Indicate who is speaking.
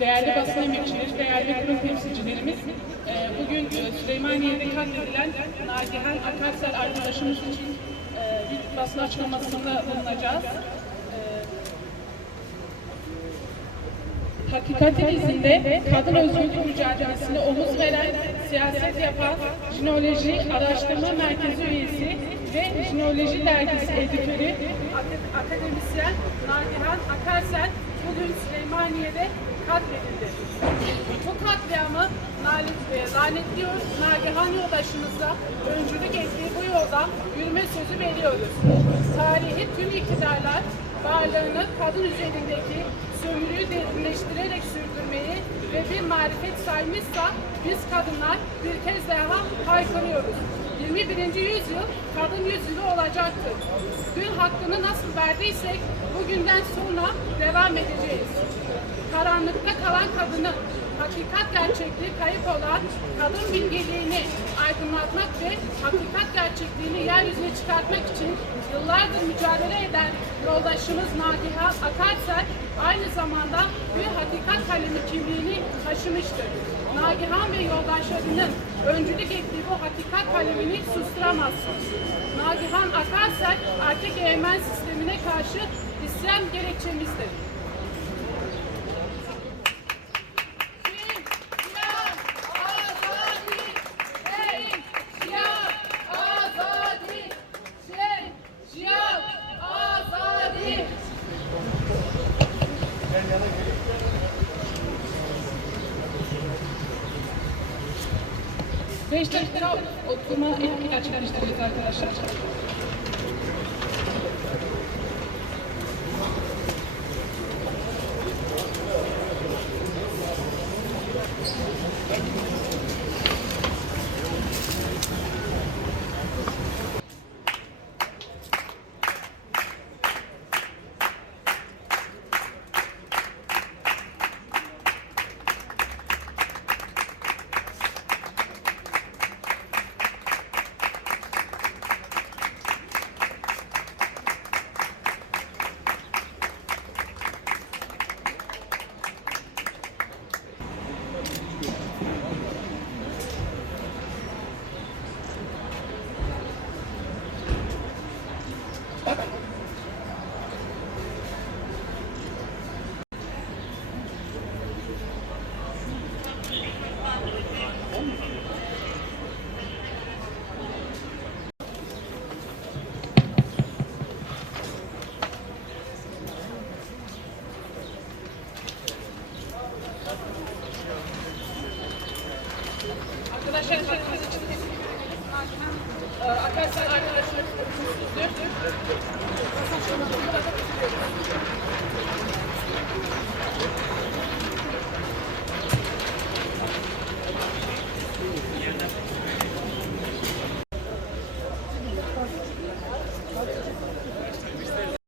Speaker 1: Değerli basın emekçileri, değerli kurum temsilcilerimiz, e, bugün e, Süleymaniye'de katledilen Nagihan Akarsel arkadaşımız için bir basın açıklamasında bulunacağız. E, Hakikatin izinde kadın özgürlük mücadelesine omuz veren, siyaset yapan Jinoloji Araştırma Merkezi üyesi ve Jinoloji Dergisi editörü ak- akademisyen Nagihan Akarsel bugün Süleymaniye'de katledildi. Bu katliamı lanet, e, lanetliyor, Nagihan yoldaşımıza öncülük ettiği bu yoldan yürüme sözü veriyoruz. Tarihi tüm iktidarlar varlığını kadın üzerindeki sömürüyü derinleştirerek sürdürmeyi ve bir marifet saymışsa biz kadınlar bir kez daha haykırıyoruz. 21. yüzyıl kadın yüzyılı olacaktır. Dün hakkını nasıl verdiysek bugünden sonra devam edeceğiz. Karanlıkta kalan kadının hakikat gerçekliği kayıp olan kadın bilgeliğini aydınlatmak ve hakikat gerçekliğini yeryüzüne çıkartmak için yıllardır mücadele eden yoldaşımız Nagiha Akarsel aynı zamanda bir hakikat kalemi kimliğini taşımıştır. Nagihan ve yoldaşlarının öncülük ettiği bu hakikat kalemini susturamazsınız. Nagihan Akarsel erkek egemen sistemine karşı isyan gerekçemizdir. 政治としての奥間がちがしていただきました。Arkadaşlar üzüldü. Basın şurada da bitiriyoruz.